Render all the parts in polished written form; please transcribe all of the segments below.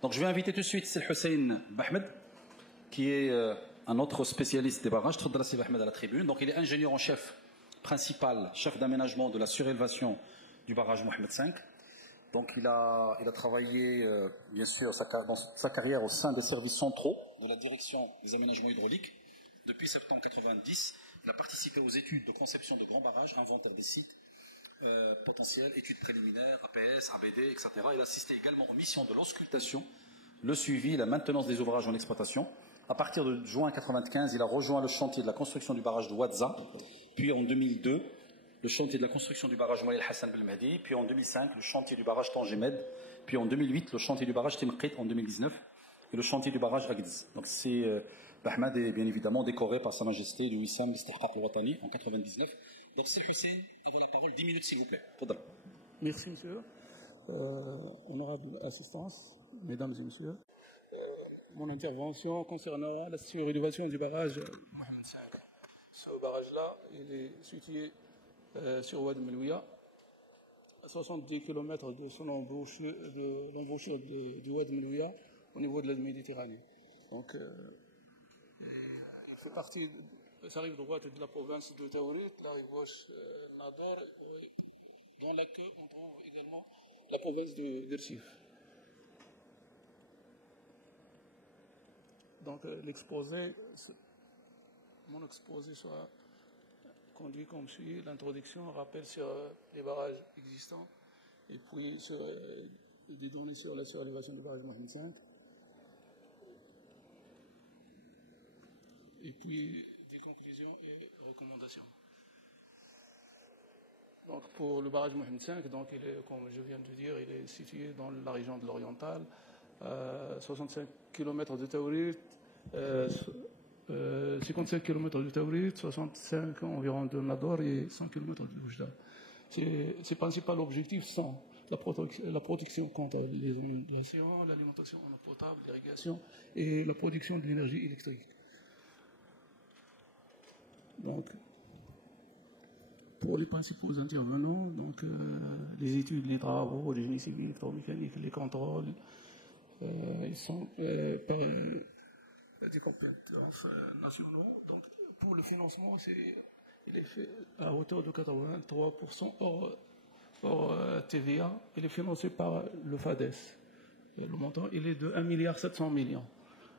Donc je vais inviter tout de suite Sir Hussein Bahmed, qui est un autre spécialiste des barrages. Tfadal Sir Bahmed à la tribune. Donc il est ingénieur en chef principal, chef d'aménagement de la surélévation du barrage Mohamed V. Donc il a travaillé, bien sûr, dans sa carrière au sein des services centraux de la direction des aménagements hydrauliques. Depuis septembre 90, il a participé aux études de conception de grands barrages, inventaire des sites potentiels, études préliminaires, APS, ABD, etc. Il a assisté également aux missions de l'auscultation, le suivi, la maintenance des ouvrages en exploitation. À partir de juin 1995, il a rejoint le chantier de la construction du barrage de Ouadza, puis en 2002, le chantier de la construction du barrage Moulay Hassan Belmadi, puis en 2005, le chantier du barrage Tangemed, puis en 2008, le chantier du barrage Timqit en 2019, et le chantier du barrage Agdiz. Donc Bahmed est bien évidemment décoré par Sa Majesté du Wissam Istihqaq al-Watani en 1999. Donc Sir Hussein, devant la parole, 10 minutes s'il vous plaît. Fadal. Merci monsieur. Honorable assistance, mesdames et messieurs. Mon intervention concernera la surélévation du barrage Mohamed V. Ce barrage-là, il est situé sur Ouad Melouia, à 70 km de son embouchure du Ouad Melouia au niveau de la Méditerranée. Donc, il fait partie, sa rive droite de la province de Taourit, la rive gauche Nador, dans laquelle on trouve également la province d'Ersif. Donc, mon exposé sera conduit comme suit. L'introduction, rappel sur les barrages existants, et puis des données sur la surélévation du barrage Mohamed V, et puis des conclusions et recommandations. Donc pour le barrage Mohamed V, donc comme je viens de dire, il est situé dans la région de l'Oriental, 65 km de Taourit, 55 km de Taourit, 65 environ de Nador et 100 km de Oujda. Ses principaux objectifs sont la protection contre les inondations, l'alimentation en eau potable, l'irrigation et la production de l'énergie électrique. Donc, pour les principaux intervenants, donc, les études, les travaux, les génie civil, électromécanique, les contrôles, ils sont par des compétences nationaux. Donc, pour le financement, il est fait à hauteur de 83% hors TVA. Il est financé par le FADES. Le montant, il est de 1,7 milliard.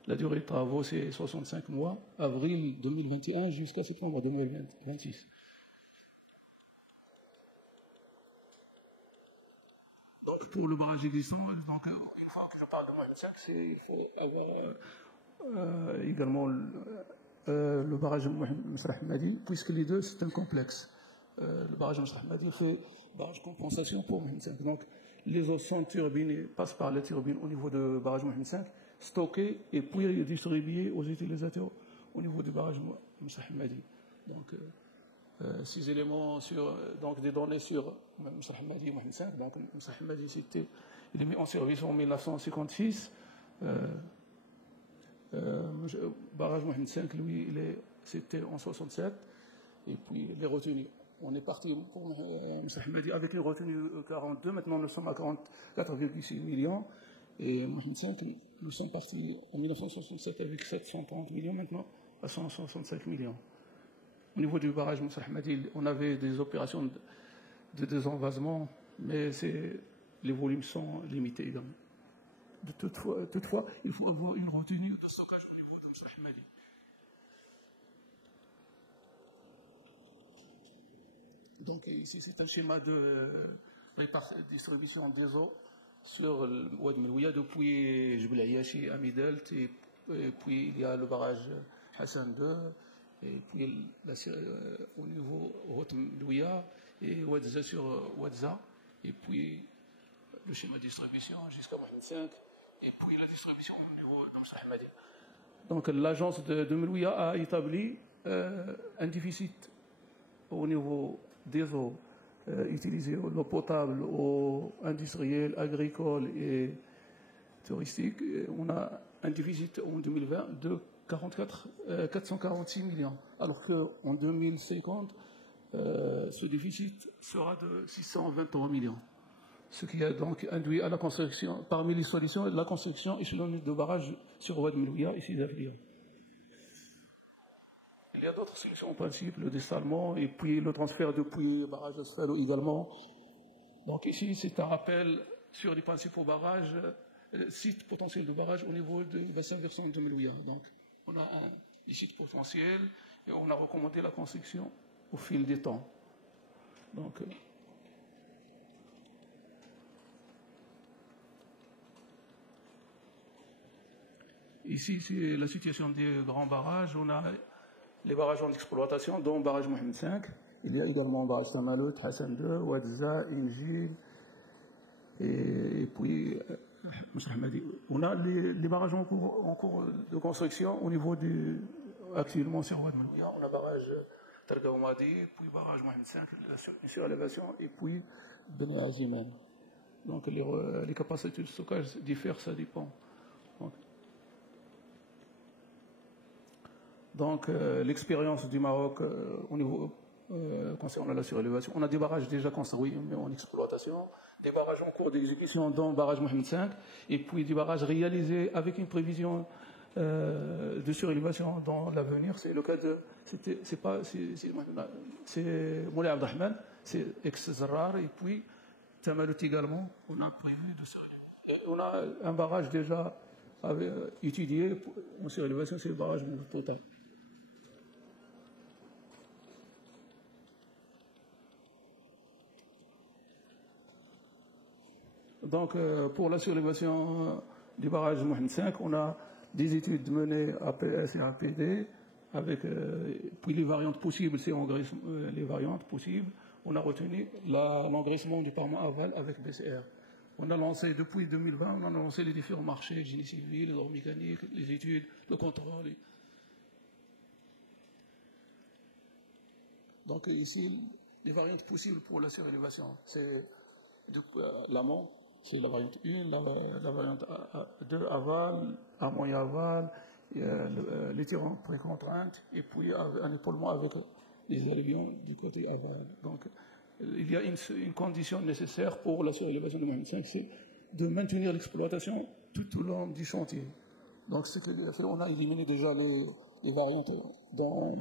La durée de travaux, c'est 65 mois, avril 2021 jusqu'à septembre 2026. Donc, pour le barrage existant, donc, une fois que je parle de Mohamed V, il faut avoir également le barrage Msrah Hamadi, puisque les deux, c'est un complexe. Le barrage Msrah Hamadi fait barrage compensation pour Mohamed V. Donc, les eaux sont turbinées, passent par la turbine au niveau du barrage Mohamed V, stockées et puis distribuées aux utilisateurs au niveau du barrage Msrah Hamadi. Donc, ces éléments donc des données sur Msrah Hamadi et Mohamed V. Donc, Msrah Hamadi, il est mis en service en 1956. Barrage Mohamed V, lui, c'était en 67. Et puis, les retenues. On est parti pour Msrah Hamadi avec une retenue 42. Maintenant, nous sommes à 44,6 millions. Et Mohamed V, nous sommes partis en 1967 avec 730 millions. Maintenant, à 165 millions. Au niveau du barrage Msrah Hamadi, on avait des opérations de désenvasement, mais les volumes sont limités également. Toutefois, il faut avoir une retenue de stockage au niveau de Msrah Hamadi. Donc ici, c'est un schéma de distribution des eaux sur le Ouad Melouia depuis Jebel Ayashi, Amidelt, et puis il y a le barrage Hassan II, et puis au niveau Ouad Melouia et Ouadza sur Ouadza, et puis le schéma de distribution jusqu'à Mohamed V, et puis la distribution au niveau de Msrah Hamadi. Donc l'agence de Melouia a établi un déficit au niveau des eaux utilisées, l'eau potable, eau industrielle, agricole et touristique. On a un déficit en 2020 de 446 millions, alors qu'en 2050, ce déficit sera de 623 millions. ce qui a donc induit à la construction, parmi les solutions, la construction échelonnée de barrages sur Ouad Melouia et ses affluents. Il y a d'autres solutions en principe, le dessalement et puis le transfert depuis barrage Asfalo également. Donc ici, c'est un rappel sur les principaux barrages, sites potentiels de barrage au niveau du bassin versant de Melouia. Donc on a des sites potentiels et on a recommandé la construction au fil des temps. Donc, ici, c'est la situation des grands barrages. On a les barrages en exploitation, dont le barrage Mohamed V. Il y a également le barrage Samalut, Hassan II, Ouadza, Injil, et puis on a les barrages en cours de construction au niveau actuellement sur Ouad Melouia. On a le barrage Targa Oumadi, puis le barrage Mohamed V, la surélévation, et puis Beni Aziman. Donc les capacités de stockage diffèrent, ça dépend. Donc, l'expérience du Maroc au niveau concernant la surélévation, on a des barrages déjà construits mais en exploitation, des barrages en cours d'exécution dont le barrage Mohamed V, et puis des barrages réalisés avec une prévision de surélévation dans l'avenir. C'est le cas de, c'est Moulay Abdelrahman, c'est ex-Zarrar, et puis Tamalut également, on a prévu de suréléver. Et on a un barrage déjà étudié en surélévation, c'est le barrage Total. Donc, pour la surélévation du barrage Mohamed V, on a des études menées à PS et à PD, avec puis les variantes possibles, c'est les variantes possibles. On a retenu l'engraissement du parement aval avec BCR. On a lancé, depuis 2020, on a lancé les différents marchés, génie civil, l'ordre mécanique, les études, le contrôle. Donc, ici, les variantes possibles pour la surélévation, c'est l'amont. C'est la variante 1, la variante 2 aval, à moyen aval, les tirants pré-contraintes, et puis un épaulement avec les alluvions du côté aval. Donc, il y a une condition nécessaire pour la surélévation de Mohamed V, c'est de maintenir l'exploitation tout au long du chantier. Donc, on a éliminé déjà les variantes dans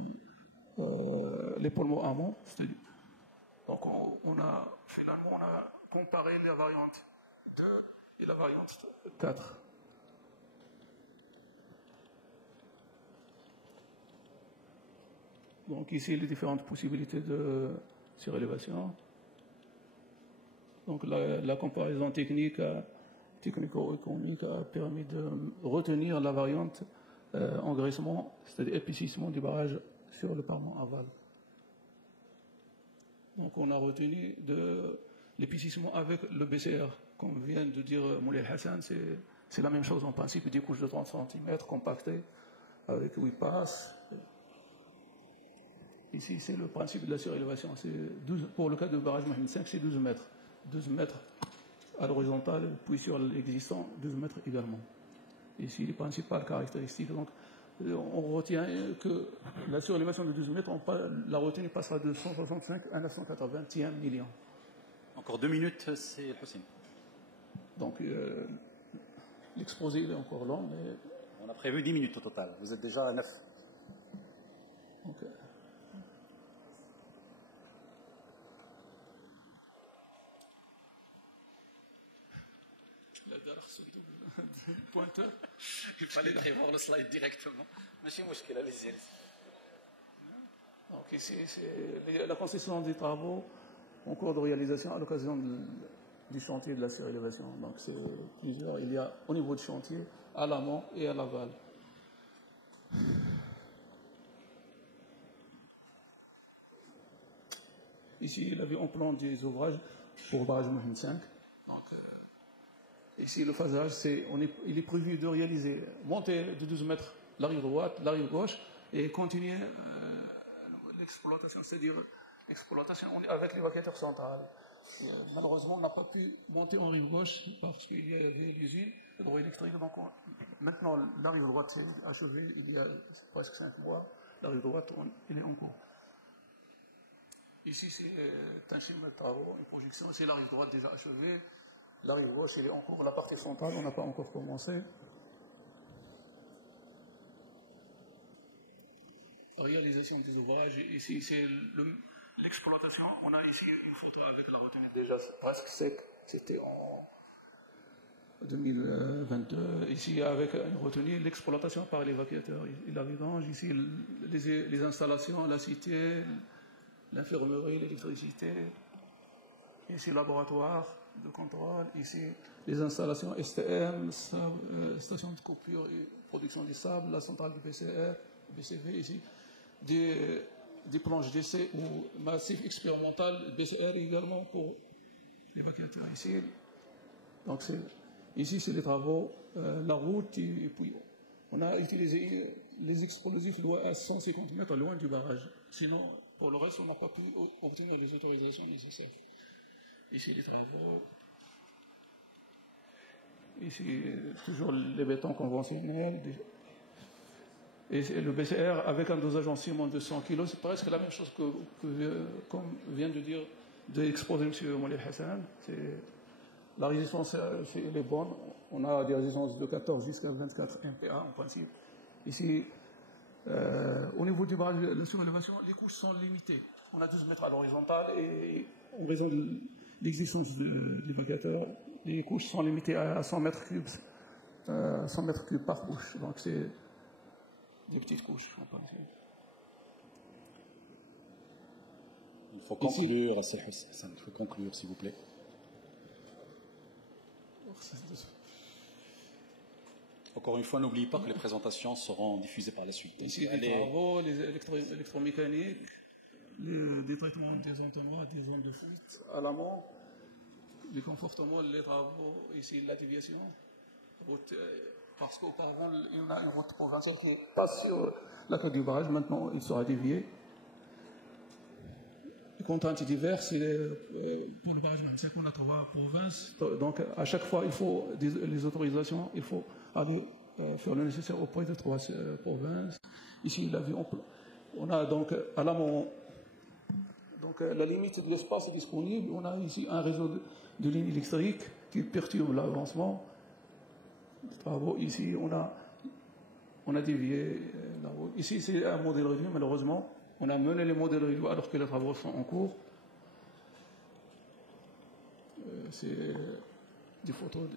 l'épaulement amont. Donc, on a comparé la variante 2 et la variante 4. Donc ici, les différentes possibilités de surélévation. Donc la comparaison technico-économique a permis de retenir la variante engraissement, c'est-à-dire épaississement du barrage sur le parement aval. Donc on a retenu l'épaississement avec le BCR. Comme vient de dire Moulay Hassan, c'est la même chose en principe, des couches de 30 cm compactées avec 8 passes. Ici, c'est le principe de la surélévation. Pour le cas du barrage Mohamed V, c'est 12 mètres. 12 mètres à l'horizontale, puis sur l'existant, 12 mètres également. Ici, les principales caractéristiques. Donc, on retient que la surélévation de 12 mètres, la retenue passera de 165 à 981 millions. Encore 2 minutes, c'est possible. Donc, l'exposé est encore long, mais... On a prévu 10 minutes au total. Vous êtes déjà à 9. Donc, pointeur. Il fallait prévoir le slide directement. Monsieur Mouchkil, allez-y. Donc ici, c'est la concession des travaux en cours de réalisation à l'occasion du chantier de la surélévation. Donc c'est plusieurs. Il y a au niveau du chantier, à l'amont et à l'aval. Ici, il avait en plan des ouvrages pour le barrage Mohamed V. Donc, ici, le phasage, il est prévu de réaliser, monter de 12 mètres la rive droite, la rive gauche, et continuer l'exploitation, c'est-à-dire l'exploitation avec l'évacuateur central. Malheureusement, on n'a pas pu monter en rive gauche parce qu'il y avait l'usine hydroélectrique. Donc, maintenant, la rive droite est achevée il y a presque 5 mois. La rive droite, elle est en cours. Ici, c'est un schéma de travaux, une projection. C'est la rive droite déjà achevée. La rive gauche, il est en cours. La partie centrale, on n'a pas encore commencé. Réalisation des ouvrages, ici c'est l'exploitation. On a ici une photo avec la retenue déjà presque sec, c'était en 2022. Ici avec une retenue, l'exploitation par l'évacuateur et la vidange. Ici les installations, la cité, l'infirmerie, l'électricité. Ici le laboratoire de contrôle. Ici les installations STM, station de coupure et production du sable, la centrale du PCR, BCV ici. Des planches d'essai ou massif expérimental, BCR également pour l'évacuateur ici. Donc ici, c'est les travaux, la route, et puis on a utilisé les explosifs à 150 mètres loin du barrage. Sinon, pour le reste, on n'a pas pu obtenir les autorisations nécessaires. Ici, les travaux. Ici, toujours les bétons conventionnels. Et le BCR, avec un dosage en ciment de 100 kg, c'est presque la même chose comme vient de dire, d'exposer M. Moulay Hassan. La résistance, elle est bonne. On a des résistances de 14 jusqu'à 24 MPa en principe. Ici, au niveau du barrage de surélévation, les couches sont limitées. On a 12 mètres à l'horizontale et en raison de l'existence de l'évacuateur, les couches sont limitées à 100 mètres cubes, 100 mètres cubes par couche. Donc c'est des petites couches, on pense. Il faut conclure, Hassan, il faut conclure, s'il vous plaît. Encore une fois, n'oubliez pas que les présentations seront diffusées par la suite. Ici, les travaux, les électromécaniques, des traitements des entonnoirs, des zones de fuite à l'amont, les confortements, les travaux, ici la déviation, parce qu'auparavant, il y a une route provinciale qui passe sur la côte du barrage, maintenant il sera dévié. Les contraintes diverses, pour le barrage 25, on a 3 provinces, donc à chaque fois, il faut les autorisations, il faut aller faire le nécessaire auprès de 3 provinces. Ici, on a donc à l'amont, donc la limite de l'espace est disponible. On a ici un réseau de lignes électriques qui perturbe l'avancement des travaux. Ici, on a dévié la route. Ici, c'est un modèle review, malheureusement. On a mené les modèles review alors que les travaux sont en cours. C'est des photos.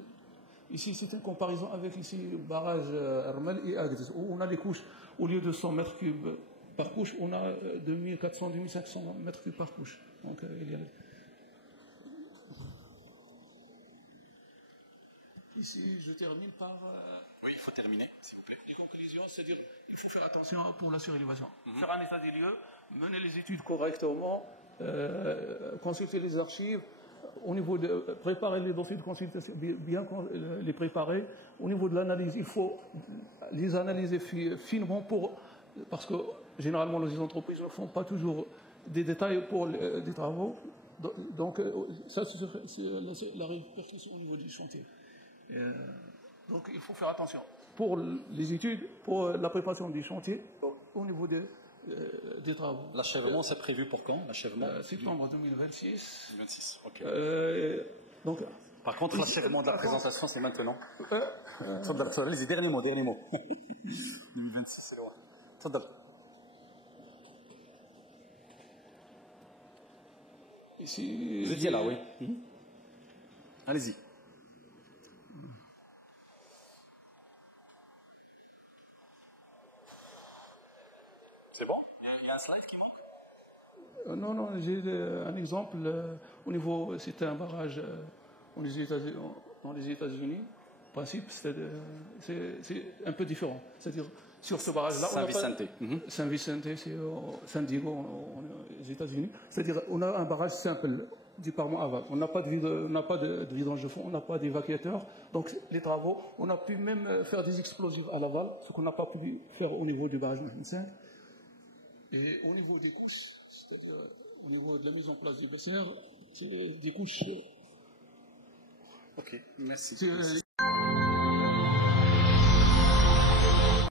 Ici, c'est une comparaison avec ici barrage Hermel et Agdez, où on a les couches, au lieu de 100 mètres cubes par couche, on a 2400, 2500 mètres cubes par couche. Donc, il y a... Ici, je termine par... Oui, il faut terminer, s'il vous plaît. Les conclusions, c'est-à-dire qu'il faut faire attention pour la surélévation. Faire un état des lieux, mener les études correctement, consulter les archives, au niveau de préparer les dossiers de consultation, bien les préparer. Au niveau de l'analyse, il faut les analyser finement parce que généralement les entreprises ne font pas toujours des détails pour des travaux. Donc ça, c'est la répercussion au niveau du chantier. Donc il faut faire attention pour les études, pour la préparation du chantier, au niveau des travaux. L'achèvement, c'est prévu pour quand? L'achèvement septembre 2026. 2026, ok. Donc, par contre, l'achèvement de la présentation, c'est maintenant. Les derniers mots. 2026, c'est loin. Tfadal. Ici, vous étiez là, oui. Allez-y. C'est bon? Il y a un slide qui manque? Non, j'ai un exemple. Au niveau, c'était un barrage dans les États-Unis. En principe, c'est un peu différent. C'est-à-dire, sur ce barrage-là, Saint-Vicente, c'est San Diego, aux États-Unis. C'est-à-dire, on a un barrage simple du parement aval. On n'a pas de vidange de fond, on n'a pas d'évacuateur. Donc, les travaux, on a pu même faire des explosifs à l'aval, ce qu'on n'a pas pu faire au niveau du barrage 25. Et au niveau des couches, c'est-à-dire au niveau de la mise en place du BCR, c'est des couches. Ok, merci.